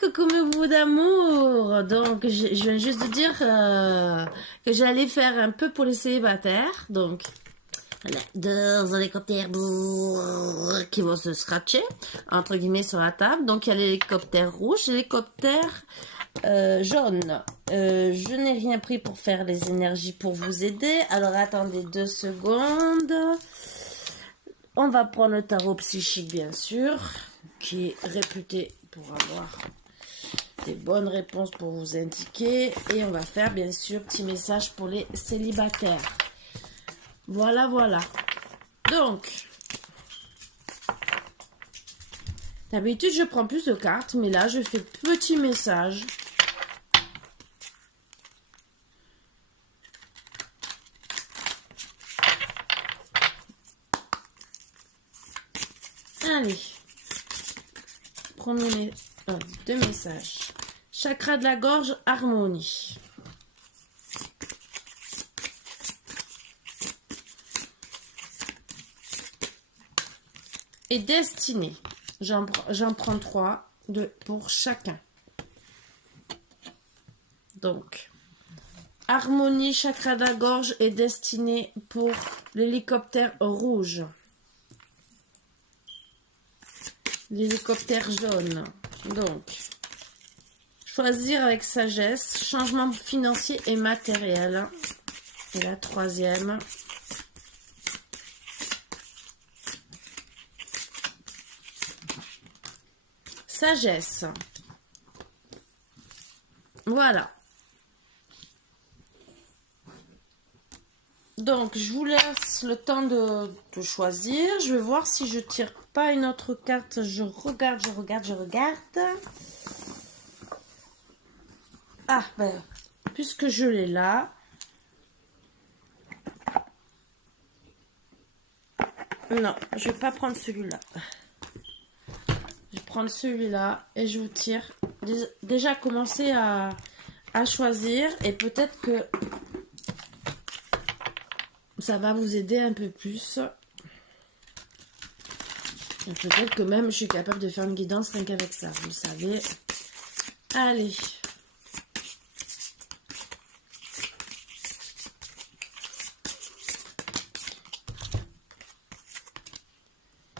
Coucou mes bouts d'amour. Donc, je viens juste de dire que j'allais faire un peu pour les célibataires. Donc, voilà, deux hélicoptères qui vont se scratcher, entre guillemets, sur la table. Donc, il y a l'hélicoptère rouge, l'hélicoptère jaune. Je n'ai rien pris pour faire les énergies pour vous aider. Alors, attendez 2 secondes. On va prendre le tarot psychique, bien sûr, qui est réputé pour avoir des bonnes réponses pour vous indiquer. Et on va faire, bien sûr, petit message pour les célibataires. Voilà, voilà. Donc, d'habitude, je prends plus de cartes, mais là, je fais petit message. Allez. Premier, 2 messages. Chakra de la gorge, harmonie. Et destinée. J'en prends 3 pour chacun. Donc, harmonie, chakra de la gorge et destinée pour l'hélicoptère rouge. L'hélicoptère jaune. Donc, choisir avec sagesse, changement financier et matériel. Et la troisième. Sagesse. Voilà. Donc, je vous laisse le temps de choisir. Je vais voir si je tire pas une autre carte. Je regarde. Ah, ben, puisque je l'ai là. Non, je vais pas prendre celui-là. Je vais prendre celui-là et je vous tire. Déjà, commencez à choisir et peut-être que ça va vous aider un peu plus. Et peut-être que même je suis capable de faire une guidance rien qu'avec ça, vous le savez. Allez.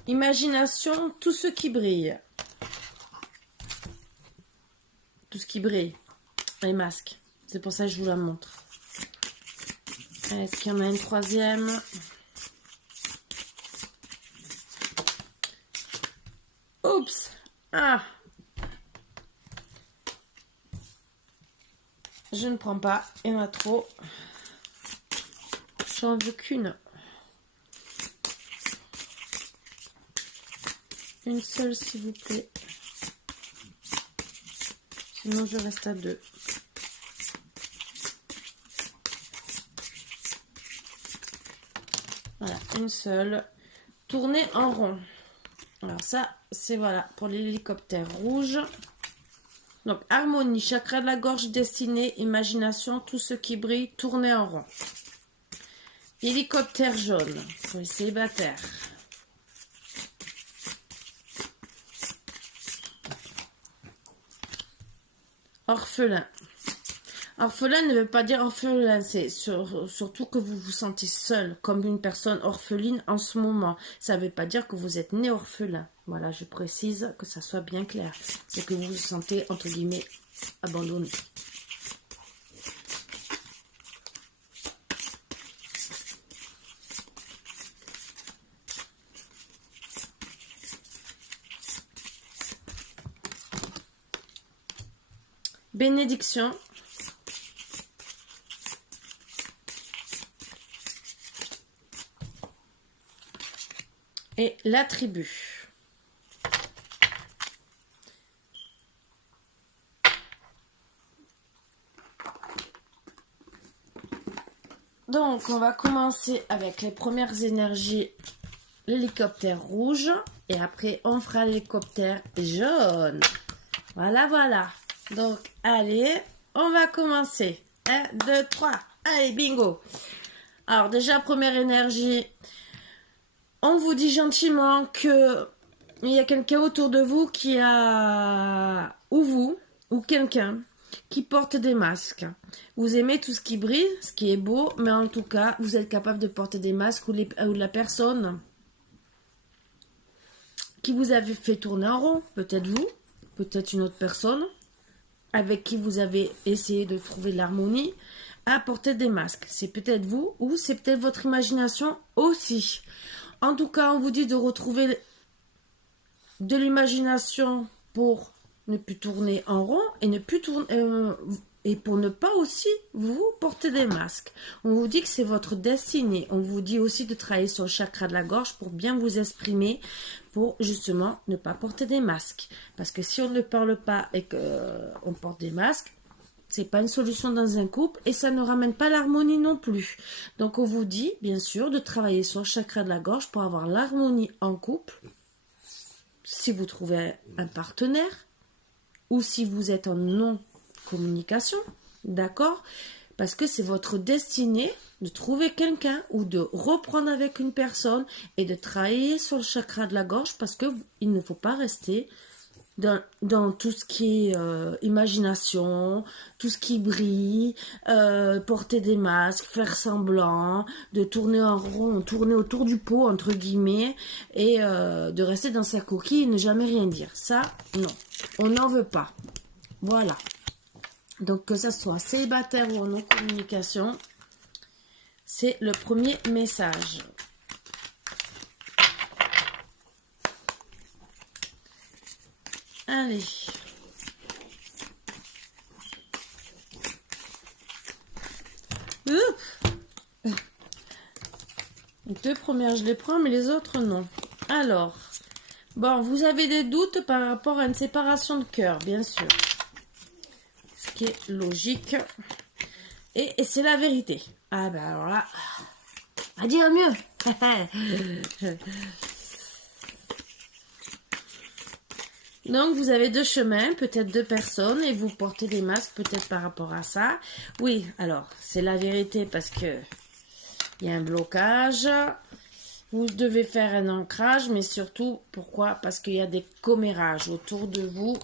Imagination, tout ce qui brille. Tout ce qui brille. Les masques. C'est pour ça que je vous la montre. Est-ce qu'il y en a une troisième? Oups. Ah. Je ne prends pas. Il y en a trop. J'en veux qu'une. Une seule, s'il vous plaît. Sinon, je reste à 2. Voilà, une seule. Tourner en rond. Alors ça, c'est voilà, pour l'hélicoptère rouge. Donc, harmonie, chakra de la gorge, destinée, imagination, tout ce qui brille, tourner en rond. Hélicoptère jaune, pour les célibataires. Orphelin. Orphelin ne veut pas dire orphelin, c'est surtout que vous vous sentez seul, comme une personne orpheline en ce moment. Ça ne veut pas dire que vous êtes né orphelin. Voilà, je précise que ça soit bien clair. C'est que vous vous sentez, entre guillemets, abandonné. Bénédiction. Et la tribu. Donc, on va commencer avec les premières énergies, l'hélicoptère rouge. Et après, on fera l'hélicoptère jaune. Voilà, voilà. Donc, allez, on va commencer. 1, 2, 3. Allez, bingo. Alors, déjà, première énergie. On vous dit gentiment que il y a quelqu'un autour de vous qui a, ou vous, ou quelqu'un qui porte des masques. Vous aimez tout ce qui brille, ce qui est beau, mais en tout cas, vous êtes capable de porter des masques ou la personne qui vous avez fait tourner en rond, peut-être vous, peut-être une autre personne, avec qui vous avez essayé de trouver l'harmonie, à porter des masques. C'est peut-être vous ou c'est peut-être votre imagination aussi. En tout cas, on vous dit de retrouver de l'imagination pour ne plus tourner en rond et ne plus tourner et pour ne pas aussi vous porter des masques. On vous dit que c'est votre destinée. On vous dit aussi de travailler sur le chakra de la gorge pour bien vous exprimer, pour justement ne pas porter des masques. Parce que si on ne parle pas et qu'on porte des masques, c'est pas une solution dans un couple et ça ne ramène pas l'harmonie non plus. Donc on vous dit bien sûr de travailler sur le chakra de la gorge pour avoir l'harmonie en couple. Si vous trouvez un partenaire ou si vous êtes en non-communication, d'accord? Parce que c'est votre destinée de trouver quelqu'un ou de reprendre avec une personne et de travailler sur le chakra de la gorge parce que il ne faut pas rester dans tout ce qui est imagination, tout ce qui brille, porter des masques, faire semblant, de tourner en rond, tourner autour du pot, entre guillemets, et de rester dans sa coquille et ne jamais rien dire. Ça, non, on n'en veut pas. Voilà. Donc, que ce soit célibataire ou en non-communication, c'est le premier message. Allez. Les deux premières, je les prends, mais les autres, non. Alors, bon, vous avez des doutes par rapport à une séparation de cœur, bien sûr. Ce qui est logique. Et c'est la vérité. Ah ben alors là, à dire mieux. Donc, vous avez deux chemins, peut-être deux personnes, et vous portez des masques peut-être par rapport à ça. Oui, alors, c'est la vérité parce que il y a un blocage. Vous devez faire un ancrage, mais surtout, pourquoi? Parce qu'il y a des commérages autour de vous.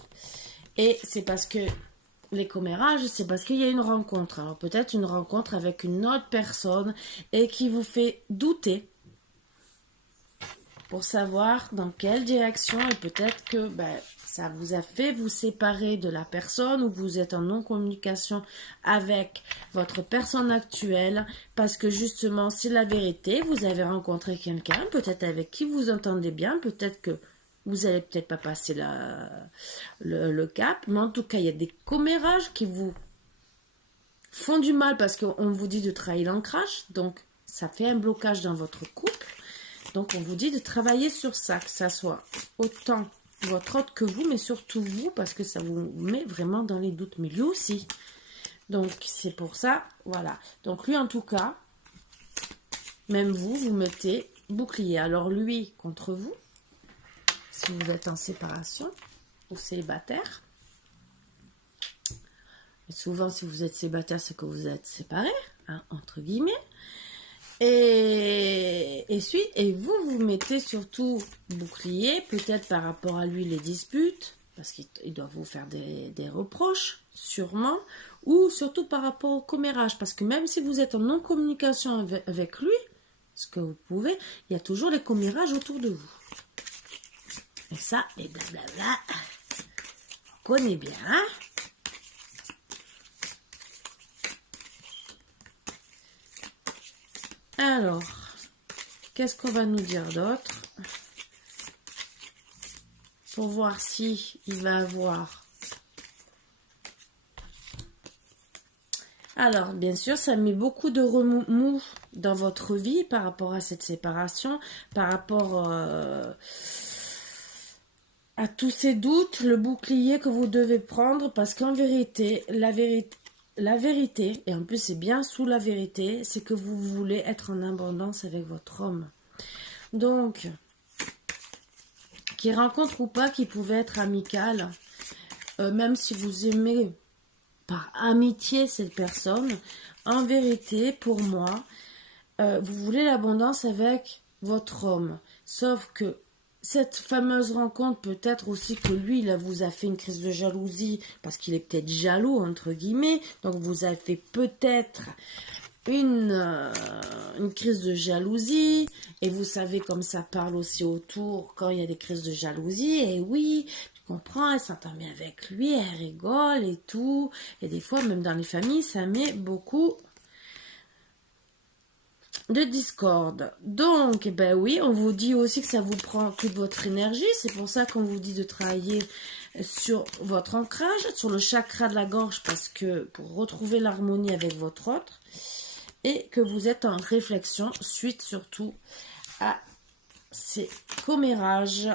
Et c'est parce que les commérages, c'est parce qu'il y a une rencontre. Alors, peut-être une rencontre avec une autre personne et qui vous fait douter pour savoir dans quelle direction, et peut-être que ça vous a fait vous séparer de la personne ou vous êtes en non-communication avec votre personne actuelle parce que justement c'est la vérité, vous avez rencontré quelqu'un peut-être avec qui vous entendez bien, peut-être que vous allez peut-être pas passer le cap, mais en tout cas il y a des commérages qui vous font du mal parce qu'on vous dit de travailler l'ancrage, donc ça fait un blocage dans votre couple. Donc, on vous dit de travailler sur ça, que ça soit autant votre autre que vous, mais surtout vous, parce que ça vous met vraiment dans les doutes. Mais lui aussi. Donc, c'est pour ça, voilà. Donc, lui, en tout cas, même vous, vous mettez bouclier. Alors, lui, contre vous, si vous êtes en séparation ou célibataire. Et souvent, si vous êtes célibataire, c'est que vous êtes séparés, hein, entre guillemets. Et vous, vous mettez surtout bouclier, peut-être par rapport à lui les disputes, parce qu'il doit vous faire des reproches, sûrement, ou surtout par rapport au commérage, parce que même si vous êtes en non-communication avec lui, ce que vous pouvez, il y a toujours les commérages autour de vous. Et ça, et blablabla, on connaît bien, hein? Alors, qu'est-ce qu'on va nous dire d'autre pour voir si il va avoir. Alors, bien sûr, ça met beaucoup de remous dans votre vie par rapport à cette séparation, par rapport à tous ces doutes, le bouclier que vous devez prendre, parce qu'en vérité, la vérité, et en plus c'est bien sous la vérité, c'est que vous voulez être en abondance avec votre homme. Donc, qu'il rencontre ou pas, qui pouvait être amical, même si vous aimez par amitié cette personne, en vérité, pour moi, vous voulez l'abondance avec votre homme. Sauf que cette fameuse rencontre, peut-être aussi que lui, il vous a fait une crise de jalousie parce qu'il est peut-être jaloux, entre guillemets. Donc, vous avez fait peut-être une crise de jalousie. Et vous savez comme ça parle aussi autour quand il y a des crises de jalousie. Et oui, tu comprends, elle s'entend bien avec lui, elle rigole et tout. Et des fois, même dans les familles, ça met beaucoup de discorde. Donc, ben oui, on vous dit aussi que ça vous prend toute votre énergie. C'est pour ça qu'on vous dit de travailler sur votre ancrage, sur le chakra de la gorge, parce que pour retrouver l'harmonie avec votre autre, et que vous êtes en réflexion suite surtout à ces commérages.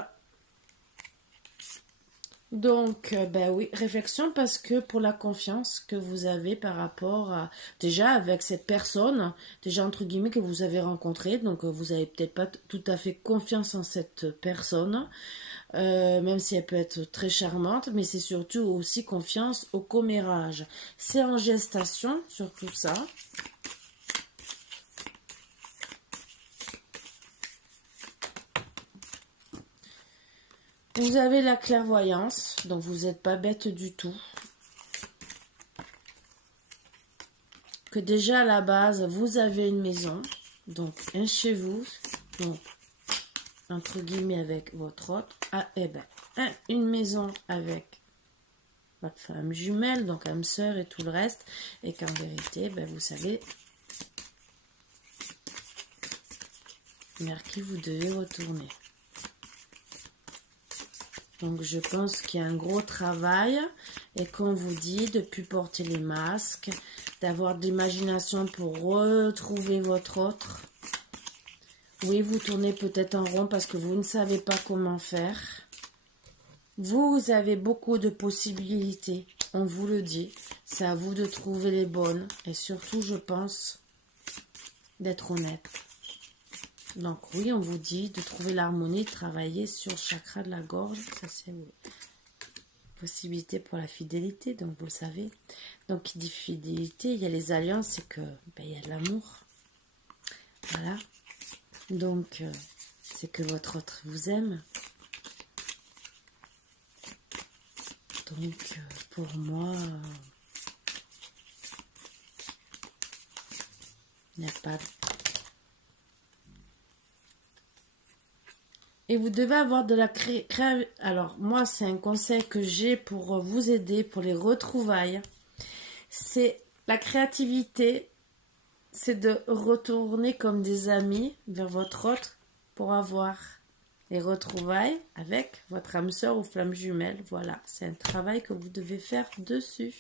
Donc, ben oui, réflexion parce que pour la confiance que vous avez par rapport à, déjà avec cette personne, déjà entre guillemets que vous avez rencontrée, donc vous avez peut-être pas tout à fait confiance en cette personne, même si elle peut être très charmante, mais c'est surtout aussi confiance au commérage. C'est en gestation, surtout ça. Vous avez la clairvoyance, donc vous n'êtes pas bête du tout. Que déjà à la base, vous avez une maison, donc un chez vous, donc entre guillemets avec votre autre. Ah, eh ben, une maison avec votre femme jumelle, donc âme sœur et tout le reste. Et qu'en vérité, ben, vous savez vers qui vous devez retourner. Donc, je pense qu'il y a un gros travail et qu'on vous dit de ne plus porter les masques, d'avoir de l'imagination pour retrouver votre autre. Oui, vous tournez peut-être en rond parce que vous ne savez pas comment faire. Vous avez beaucoup de possibilités, on vous le dit. C'est à vous de trouver les bonnes et surtout, je pense, d'être honnête. Donc oui, on vous dit de trouver l'harmonie, de travailler sur le chakra de la gorge. Ça, c'est oui. Possibilité pour la fidélité, donc vous le savez. Donc, qui dit fidélité, il y a les alliances, c'est que ben, il y a de l'amour. Voilà. Donc, c'est que votre autre vous aime. Donc, pour moi, il n'y a pas de... Et vous devez avoir de la Alors, moi, c'est un conseil que j'ai pour vous aider, pour les retrouvailles. C'est la créativité, c'est de retourner comme des amis vers votre autre pour avoir les retrouvailles avec votre âme sœur ou flamme jumelle. Voilà, c'est un travail que vous devez faire dessus.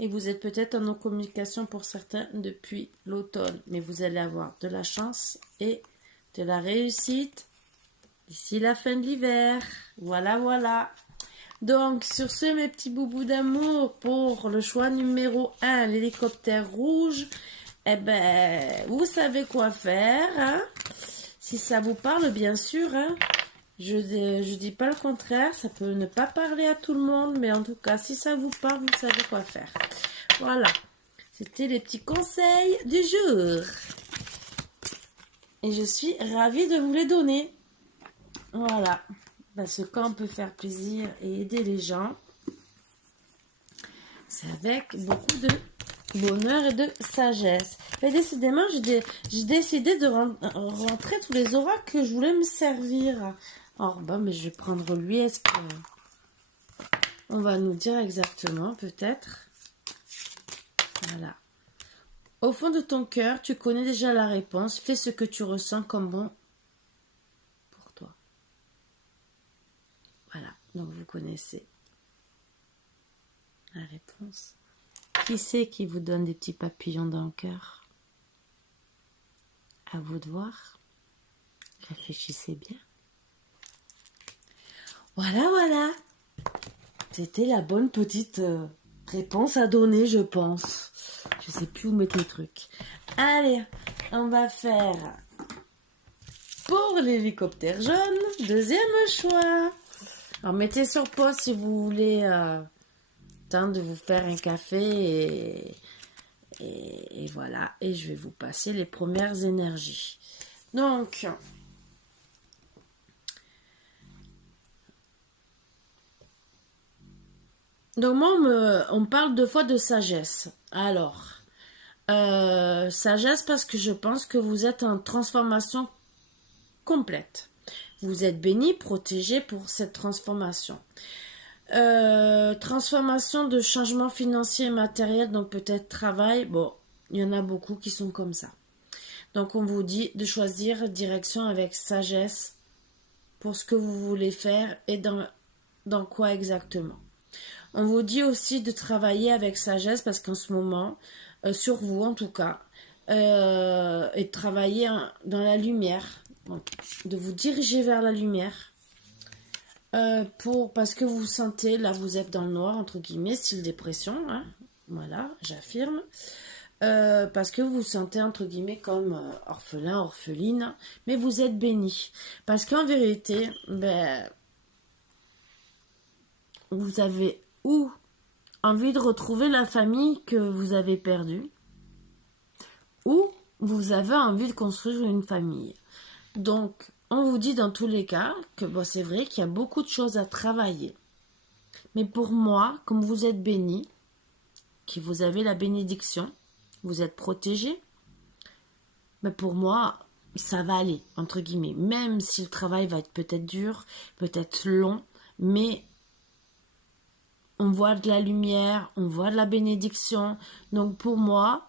Et vous êtes peut-être en communication pour certains depuis l'automne, mais vous allez avoir de la chance et de la réussite d'ici la fin de l'hiver. Voilà, voilà. Donc, sur ce, mes petits boubous d'amour, pour le choix numéro 1, l'hélicoptère rouge, eh ben, vous savez quoi faire, hein? Si ça vous parle, bien sûr, hein? Je dis pas le contraire, ça peut ne pas parler à tout le monde, mais en tout cas, si ça vous parle, vous savez quoi faire. Voilà. C'était les petits conseils du jour. Et je suis ravie de vous les donner. Voilà, parce que quand on peut faire plaisir et aider les gens, c'est avec beaucoup de bonheur et de sagesse. Et décidément, j'ai décidé de rentrer tous les oracles que je voulais me servir. Alors, bon, mais je vais prendre lui. Est-ce que on va nous dire exactement, peut-être? Voilà. Au fond de ton cœur, tu connais déjà la réponse. Fais ce que tu ressens comme bon. Voilà, donc vous connaissez la réponse. Qui c'est qui vous donne des petits papillons dans le cœur? À vous de voir. Réfléchissez bien. Voilà, voilà. C'était la bonne petite réponse à donner, je pense. Je sais plus où mettre le truc. Allez, on va faire pour l'hélicoptère jaune, deuxième choix. Alors, mettez sur pause si vous voulez temps de vous faire un café et voilà. Et je vais vous passer les premières énergies. Donc, Donc moi, on me parle deux fois de sagesse. Alors, sagesse parce que je pense que vous êtes en transformation complète. Vous êtes béni, protégé pour cette transformation. Transformation de changement financier et matériel, donc peut-être travail. Bon, il y en a beaucoup qui sont comme ça. Donc on vous dit de choisir direction avec sagesse pour ce que vous voulez faire et dans quoi exactement. On vous dit aussi de travailler avec sagesse parce qu'en ce moment, sur vous en tout cas, et de travailler dans la lumière, donc, de vous diriger vers la lumière, parce que vous sentez, là vous êtes dans le noir, entre guillemets, style dépression, hein, voilà, j'affirme, parce que vous vous sentez, entre guillemets, comme orphelin, orpheline, mais vous êtes béni, parce qu'en vérité, ben, vous avez ou envie de retrouver la famille que vous avez perdue, ou vous avez envie de construire une famille. Donc, on vous dit dans tous les cas que bon, c'est vrai qu'il y a beaucoup de choses à travailler. Mais pour moi, comme vous êtes béni, que vous avez la bénédiction, vous êtes protégé, mais pour moi, ça va aller, entre guillemets. Même si le travail va être peut-être dur, peut-être long, mais on voit de la lumière, on voit de la bénédiction. Donc pour moi,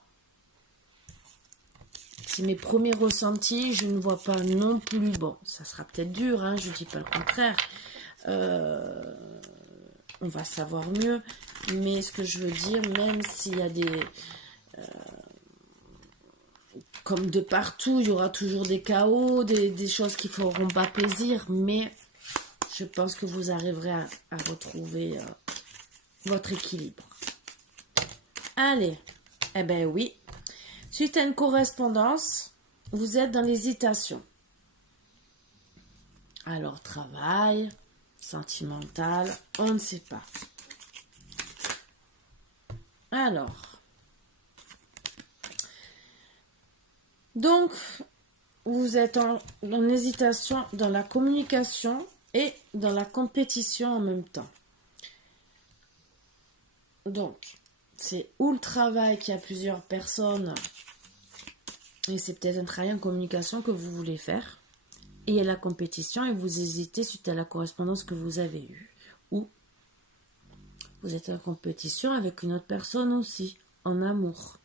c'est mes premiers ressentis, je ne vois pas non plus, bon, ça sera peut-être dur, hein, je ne dis pas le contraire, on va savoir mieux, mais ce que je veux dire, même s'il y a des, comme de partout, il y aura toujours des chaos, des choses qui ne feront pas plaisir, mais je pense que vous arriverez à retrouver votre équilibre. Allez, eh ben oui. Suite à une correspondance, vous êtes dans l'hésitation. Alors, travail, sentimental, on ne sait pas. Alors, donc, vous êtes en hésitation dans la communication et dans la compétition en même temps. Donc, c'est ou le travail qui a plusieurs personnes, et c'est peut-être un travail en communication que vous voulez faire, et il y a la compétition et vous hésitez suite à la correspondance que vous avez eue. Ou vous êtes en compétition avec une autre personne aussi, en amour,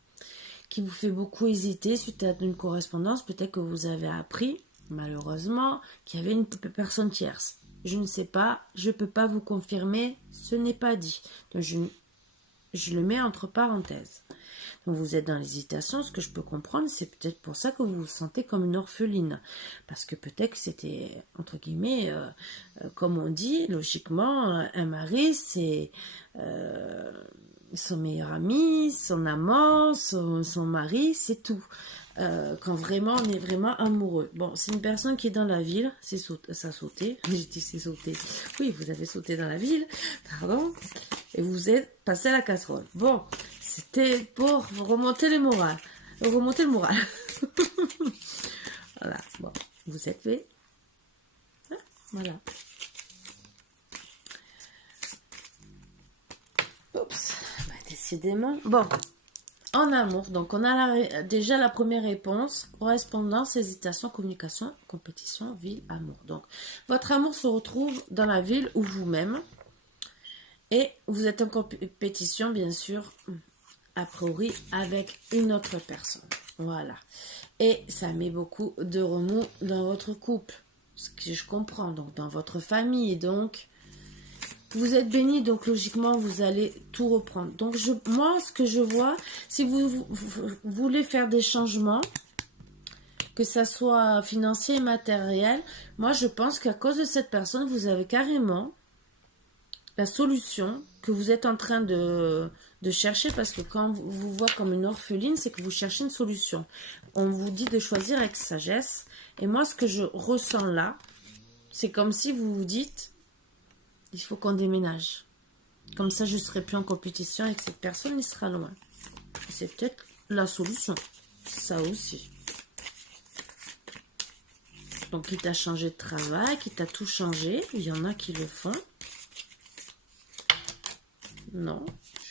qui vous fait beaucoup hésiter suite à une correspondance, peut-être que vous avez appris, malheureusement, qu'il y avait une personne tierce. Je ne sais pas, je ne peux pas vous confirmer, ce n'est pas dit. Donc je le mets entre parenthèses. Donc vous êtes dans l'hésitation, ce que je peux comprendre, c'est peut-être pour ça que vous vous sentez comme une orpheline. Parce que peut-être que c'était, entre guillemets, comme on dit, logiquement, un mari, c'est son meilleur ami, son amant, son mari, c'est tout. Quand vraiment on est vraiment amoureux. Bon, c'est une personne qui est dans la ville, ça a sauté, j'ai dit c'est sauté. Oui, vous avez sauté dans la ville, pardon, et vous êtes passé à la casserole. Bon, c'était pour remonter le moral. Remonter le moral. Voilà, bon, vous êtes fait. Ah, voilà. Oups, bah, décidément. Bon. En amour, donc on a déjà la première réponse, correspondance, hésitation, communication, compétition, ville, amour. Donc votre amour se retrouve dans la ville ou vous-même et vous êtes en compétition bien sûr, a priori avec une autre personne. Voilà. Et ça met beaucoup de remous dans votre couple, ce que je comprends, donc dans votre famille, donc... Vous êtes béni, donc logiquement, vous allez tout reprendre. Donc, moi, ce que je vois, si vous voulez faire des changements, que ça soit financier et matériel, moi, je pense qu'à cause de cette personne, vous avez carrément la solution que vous êtes en train de chercher, parce que quand on vous voit comme une orpheline, c'est que vous cherchez une solution. On vous dit de choisir avec sagesse. Et moi, ce que je ressens là, c'est comme si vous vous dites... Il faut qu'on déménage. Comme ça, je ne serai plus en compétition avec cette personne, il sera loin. C'est peut-être la solution. Ça aussi. Donc, quitte à changer de travail, quitte à tout changer, il y en a qui le font. Non,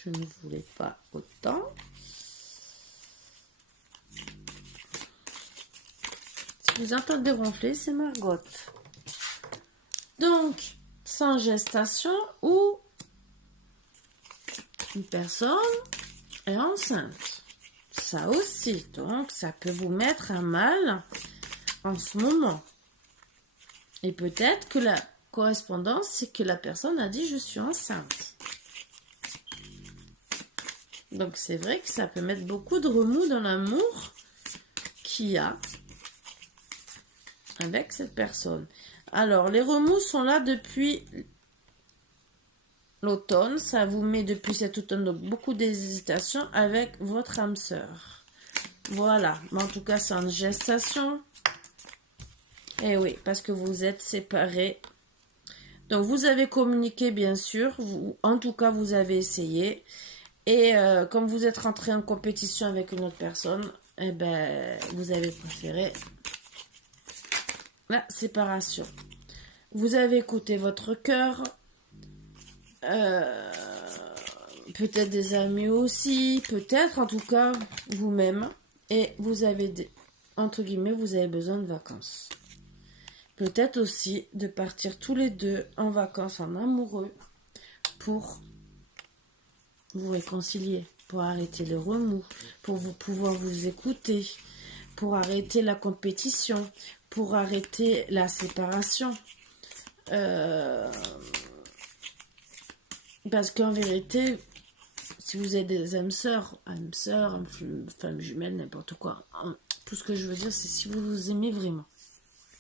je ne voulais pas autant. Si vous entendez ronfler, c'est Margot. Donc, sans gestation ou une personne est enceinte. Ça aussi, donc ça peut vous mettre à mal en ce moment. Et peut-être que la correspondance, c'est que la personne a dit « je suis enceinte ». Donc c'est vrai que ça peut mettre beaucoup de remous dans l'amour qu'il y a avec cette personne. Alors, les remous sont là depuis l'automne. Ça vous met depuis cet automne donc beaucoup d'hésitation avec votre âme sœur. Voilà. Mais en tout cas, c'est en gestation. Et oui, parce que vous êtes séparés. Donc, vous avez communiqué, bien sûr. En tout cas, vous avez essayé. Et comme vous êtes rentré en compétition avec une autre personne, eh ben, vous avez préféré la séparation. Vous avez écouté votre cœur. Peut-être des amis aussi. Peut-être, en tout cas, vous-même. Et vous avez, entre guillemets, vous avez besoin de vacances. Peut-être aussi de partir tous les deux en vacances en amoureux pour vous réconcilier, pour arrêter les remous, pour pouvoir vous écouter, pour arrêter la compétition, pour arrêter la séparation. Parce qu'en vérité, si vous êtes des âmes sœurs, femme jumelle, n'importe quoi, tout ce que je veux dire, c'est si vous vous aimez vraiment.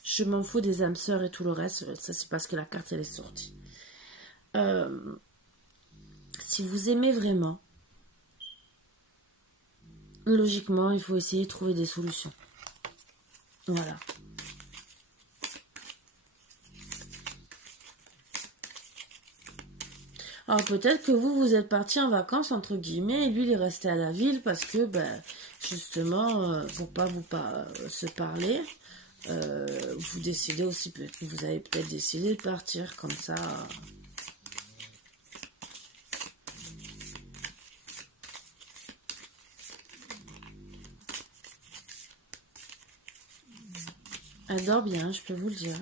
Je m'en fous des âmes sœurs et tout le reste, ça c'est parce que la carte elle est sortie. Si vous aimez vraiment, logiquement, il faut essayer de trouver des solutions. Voilà. Alors peut-être que vous êtes parti en vacances, entre guillemets, et lui, il est resté à la ville parce que, justement, pour pas se parler, vous décidez aussi, vous avez peut-être décidé de partir comme ça. Elle dort bien, je peux vous le dire.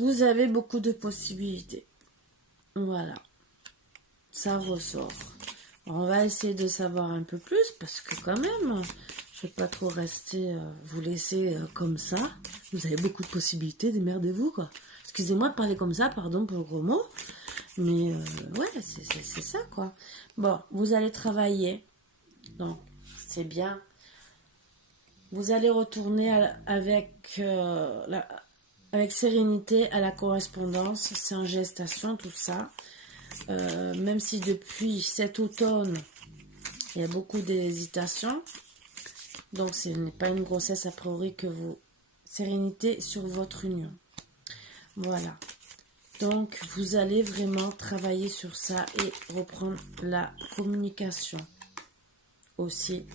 Vous avez beaucoup de possibilités. Voilà. Ça ressort. On va essayer de savoir un peu plus parce que quand même, je vais pas trop rester, vous laisser comme ça. Vous avez beaucoup de possibilités, démerdez-vous quoi. Excusez-moi de parler comme ça, pardon pour le gros mot. Mais ouais, c'est ça quoi. Bon, vous allez travailler. Donc, c'est bien. Vous allez retourner avec sérénité à la correspondance. C'est en gestation tout ça. Même si depuis cet automne, il y a beaucoup d'hésitation. Donc, ce n'est pas une grossesse a priori que vous... Sérénité sur votre union. Voilà. Donc, vous allez vraiment travailler sur ça et reprendre la communication aussi.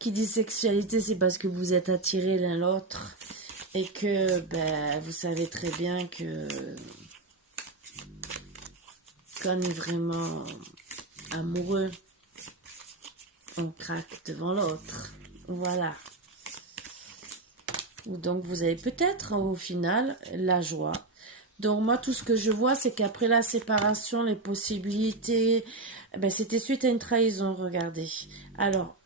Qui dit sexualité, c'est parce que vous êtes attirés l'un l'autre et que vous savez très bien que quand on est vraiment amoureux, on craque devant l'autre. Voilà. Donc vous avez peut-être au final la joie. Donc moi tout ce que je vois c'est qu'après la séparation, les possibilités, c'était suite à une trahison, regardez. Alors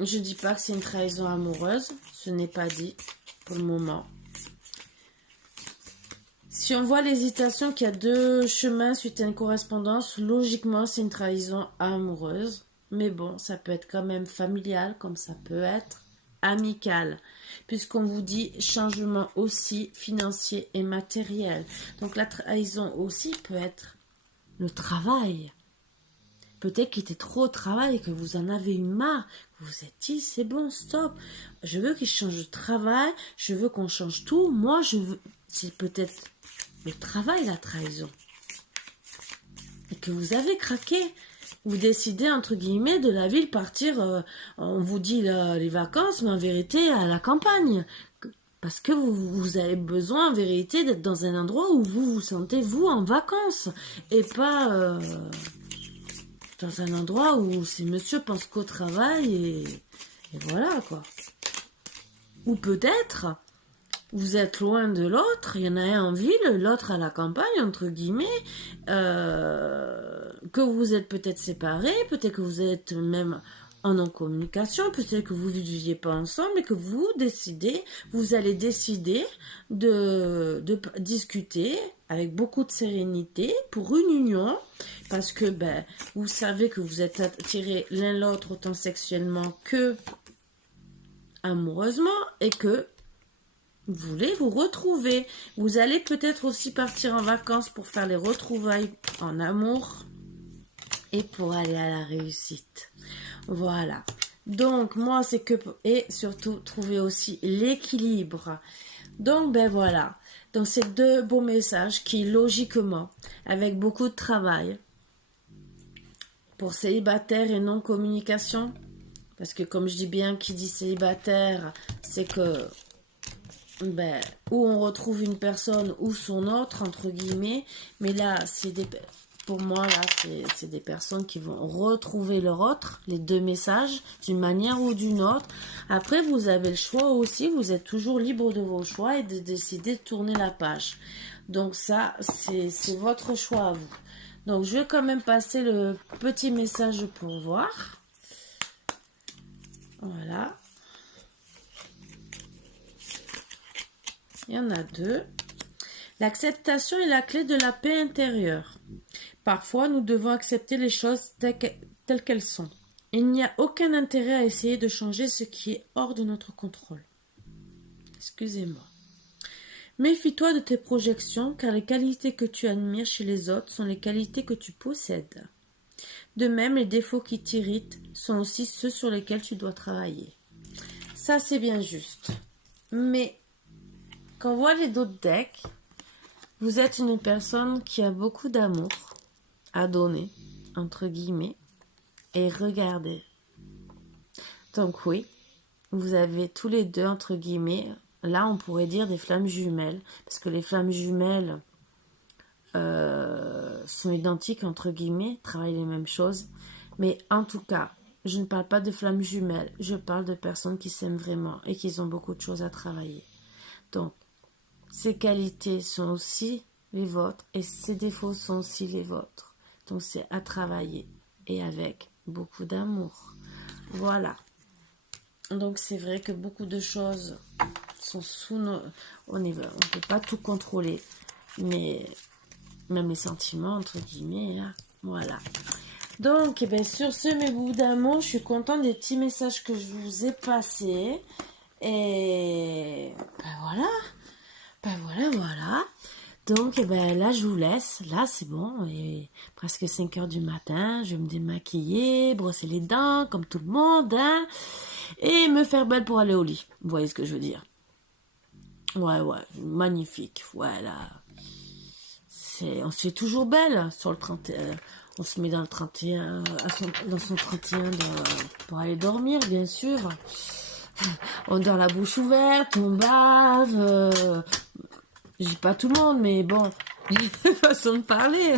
je dis pas que c'est une trahison amoureuse, ce n'est pas dit pour le moment. Si on voit l'hésitation qu'il y a deux chemins suite à une correspondance, logiquement c'est une trahison amoureuse. Mais bon, ça peut être quand même familial, comme ça peut être amical. Puisqu'on vous dit changement aussi financier et matériel. Donc la trahison aussi peut être le travail. Peut-être qu'il était trop au travail, que vous en avez eu marre. Vous vous êtes dit, c'est bon, stop. Je veux qu'il change de travail. Je veux qu'on change tout. Moi, je veux... C'est peut-être le travail, la trahison. Et que vous avez craqué. Vous décidez, entre guillemets, de la ville partir. On vous dit les vacances, mais en vérité, à la campagne. Parce que vous avez besoin, en vérité, d'être dans un endroit où vous vous sentez, vous, en vacances. Et pas dans un endroit où ces monsieur pensent qu'au travail et voilà, quoi. Ou peut-être, vous êtes loin de l'autre, il y en a un en ville, l'autre à la campagne, entre guillemets, que vous êtes peut-être séparés, peut-être que vous êtes même en non-communication, peut-être que vous ne viviez pas ensemble et que vous allez décider de discuter avec beaucoup de sérénité pour une union, parce que vous savez que vous êtes attirés l'un l'autre autant sexuellement que amoureusement et que vous voulez vous retrouver. Vous allez peut-être aussi partir en vacances pour faire les retrouvailles en amour et pour aller à la réussite. Voilà. Donc, moi, c'est que... Et surtout, trouver aussi l'équilibre. Donc, voilà. Donc, ces deux beaux messages qui, logiquement, avec beaucoup de travail, pour célibataires et non-communication, parce que, comme je dis bien, qui dit célibataire, c'est que... où on retrouve une personne ou son autre, entre guillemets. Mais là, pour moi, là, c'est des personnes qui vont retrouver leur autre, les deux messages, d'une manière ou d'une autre. Après, vous avez le choix aussi, vous êtes toujours libre de vos choix et de décider de tourner la page. Donc ça, c'est votre choix à vous. Donc, je vais quand même passer le petit message pour voir. Voilà. Il y en a deux. L'acceptation est la clé de la paix intérieure. Parfois, nous devons accepter les choses telles qu'elles sont. Il n'y a aucun intérêt à essayer de changer ce qui est hors de notre contrôle. Excusez-moi. Méfie-toi de tes projections, car les qualités que tu admires chez les autres sont les qualités que tu possèdes. De même, les défauts qui t'irritent sont aussi ceux sur lesquels tu dois travailler. Ça, c'est bien juste. Mais quand on voit les autres decks, vous êtes une personne qui a beaucoup d'amour à donner, entre guillemets, et regardez. Donc oui, vous avez tous les deux, entre guillemets, là on pourrait dire des flammes jumelles, parce que les flammes jumelles sont identiques, entre guillemets, travaillent les mêmes choses, mais en tout cas, je ne parle pas de flammes jumelles, je parle de personnes qui s'aiment vraiment et qui ont beaucoup de choses à travailler. Donc, ces qualités sont aussi les vôtres et ces défauts sont aussi les vôtres. Donc, c'est à travailler et avec beaucoup d'amour. Voilà. Donc, c'est vrai que beaucoup de choses sont sous nos... On ne peut pas tout contrôler, mais même les sentiments, entre guillemets, là, voilà. Donc, sur ce, mes bouts d'amour, je suis contente des petits messages que je vous ai passés. Et voilà. Voilà. Donc, là, je vous laisse. Là, c'est bon. Il est presque 5 heures du matin. Je vais me démaquiller, brosser les dents, comme tout le monde, hein. Et me faire belle pour aller au lit. Vous voyez ce que je veux dire? Ouais. Magnifique. Voilà. On se fait toujours belle sur le 31. On se met dans le 31, dans son 31 pour aller dormir, bien sûr. On dort la bouche ouverte, on bave. Je dis pas tout le monde, mais bon, façon de parler.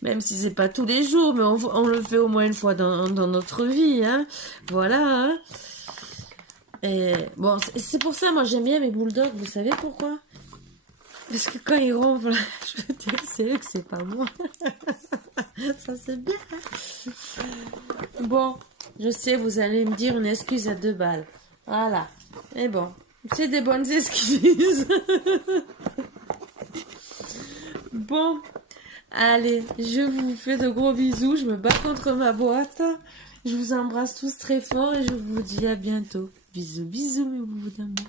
Même si c'est pas tous les jours, mais on le fait au moins une fois dans notre vie, hein. Voilà, hein. Et bon, c'est pour ça, moi j'aime bien mes bulldogs. Vous savez pourquoi? Parce que quand ils ronflent, je veux dire, c'est eux que c'est pas moi. Ça c'est bien. Bon, je sais, vous allez me dire une excuse à 2 balles. Voilà. Mais bon, c'est des bonnes excuses. Bon, allez, je vous fais de gros bisous. Je me bats contre ma boîte. Je vous embrasse tous très fort et je vous dis à bientôt. Bisous, bisous, mes bouts d'amour.